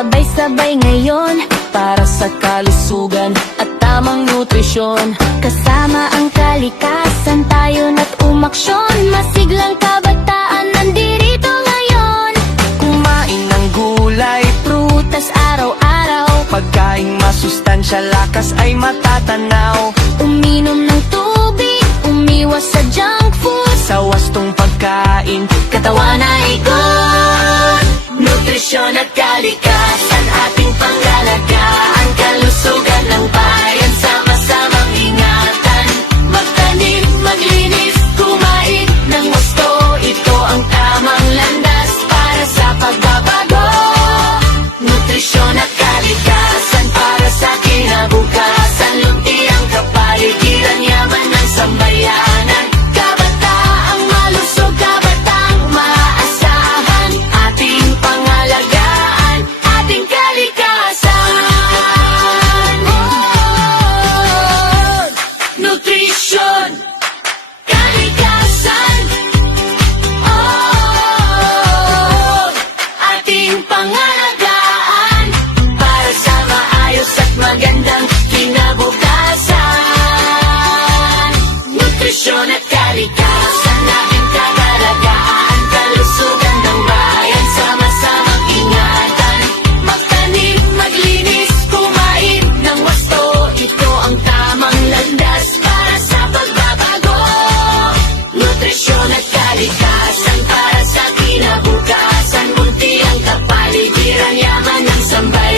Sabay-sabay ngayon para sa kalusugan at tamang nutrisyon. Kasama ang kalikasan, tayo na't umaksyon. Masiglang kabataan nandirito ngayon. Kumain ng gulay, Prutas araw-araw, pagkaing masustansya, lakas ay matatanaw. uminom ng tubig, umiwas sa junk food. Sa wastong pagkain, Katawan ay good. Nutrisyon at kalikasan, ating pangalagaan. Kalusugan ng bayan, sama-samang ingatan. Magtanim, maglinis, kumain ng gusto. Ito ang tamang landas para sa pagbabago. Nutrisyon at kalikasan para sa kinabukasan. Lunti ang kapaligiran, yaman ng sambayanan. Kabataang malusog, kabataang maasahan. Ating pangalagaan, ating kalikasan. Nutrisyon, kalikasan. Ating pangalagaan para sa maayos at magandang kinabukasan. Nutrisyon at kalikasan, ating kagalagaan. Kalusugan ng bayan, sama-samang ingatan. Magtanim, maglinis, kumain ng wasto. Ito ang tamang landas para sa pagbabago. Nutrisyon at kalikasan para sa kinabukasan. Munti ang kapaligiran, yaman ng sambayanan.